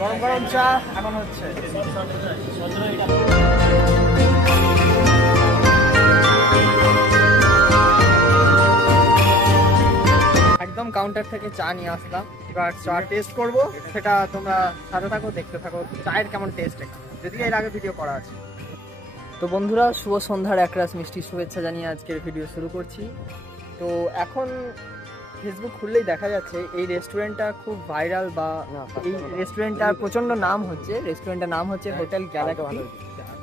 গরম গরম চা এখন হচ্ছে। একদম কাউন্টার থেকে চা নিয়ে আসলাম, এবার চা টেস্ট করব, সেটা তোমরা সাথে থাকো, দেখতে থাকো চায়ের কেমন টেস্ট, যদি এর আগে ভিডিও করা আছে। তো বন্ধুরা, শুভ সন্ধ্যার একরাশ মিষ্টি শুভেচ্ছা জানিয়ে আজকের ভিডিও শুরু করছি। তো এখন ফেসবুক খুললেই দেখা যাচ্ছে এই রেস্টুরেন্টটা খুব ভাইরাল, বা এই রেস্টুরেন্টটার প্রচন্ড নাম হচ্ছে, রেস্টুরেন্টের নাম হচ্ছে হোটেল গ্যালাক্সি।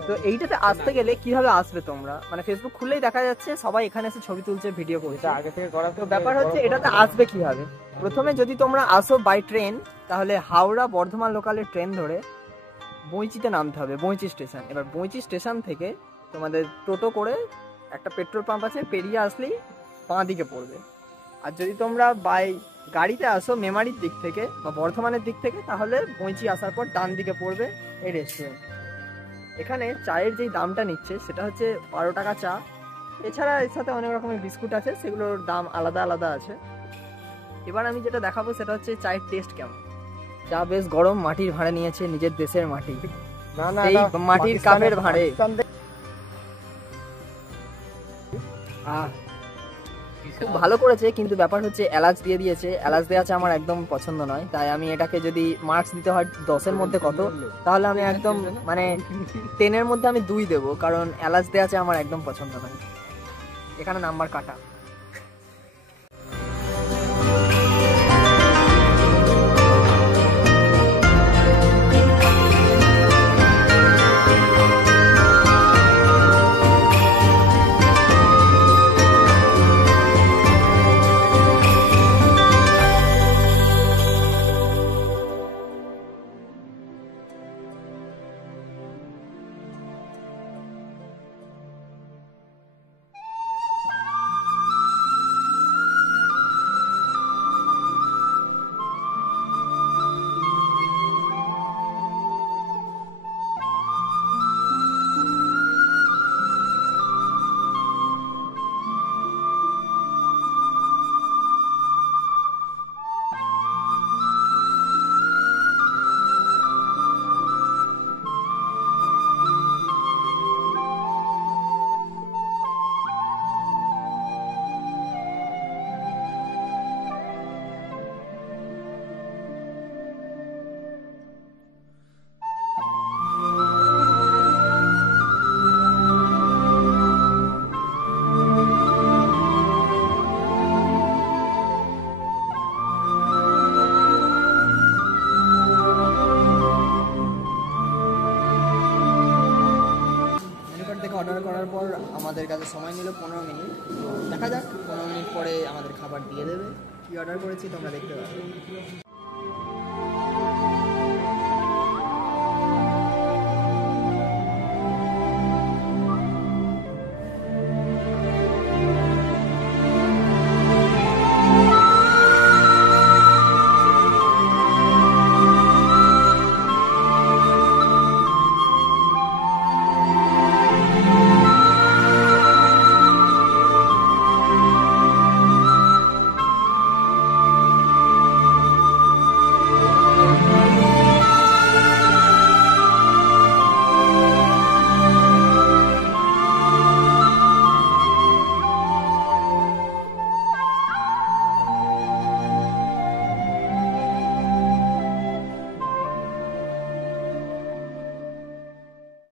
তো এইটাতে আসতে গেলে কিভাবে আসবে তোমরা, মানে ফেসবুক খুললেই দেখা যাচ্ছে সবাই এখানে এসে ছবি তুলছে, ভিডিও করছে আগে থেকে করা। তো ব্যাপার হচ্ছে এটাতে আসবে কিভাবে। প্রথমে যদি তোমরা আসো বাই ট্রেন, তাহলে হাওড়া বর্ধমান লোকালের ট্রেন ধরে বইচিতে নামতে হবে, বইচি স্টেশন। এবার বইচি স্টেশন থেকে তোমাদের টোটো করে একটা পেট্রোল পাম্প আছে, পেরিয়ে আসলেই বাঁ দিকে পড়বে। আর যদি তোমরা বাই গাড়িতে আসো মেমারির দিক থেকে বা বর্ধমানের দিক থেকে, তাহলে বইচি আসার পর ডান দিকে পড়বে এই রেস্টুরেন্ট। এখানে চায়ের যেই দামটা নিচ্ছে সেটা হচ্ছে 12 টাকা চা। এছাড়া এর সাথে অনেক রকমের বিস্কুট আছে, সেগুলোর দাম আলাদা আলাদা আছে। এবার আমি যেটা দেখাবো সেটা হচ্ছে চায়ের টেস্ট কেমন। চা বেশ গরম, মাটির ভাঁড়ে নিয়েছে, নিজের দেশের মাটি, এই মাটির কাপের ভাঁড়ে। খুব ভালো করেছে, কিন্তু ব্যাপার হচ্ছে এলাচ দিয়ে দিয়েছে। এলাচ দেওয়া চা আমার একদম পছন্দ নয়, তাই আমি এটাকে যদি মার্কস দিতে হয় 10-এর মধ্যে কত, তাহলে আমি একদম মানে 10-এর মধ্যে আমি 2 দেবো, কারণ এলাচ দেওয়া চা আমার একদম পছন্দ নয়। এখানে নাম্বার কাটা। অর্ডার করার পর আমাদের কাছে সময় নিল 15 মিনিট। দেখা যাক 15 মিনিট পরে আমাদের খাবার দিয়ে দেবে। কি অর্ডার করেছি তোমরা দেখতে পাবে।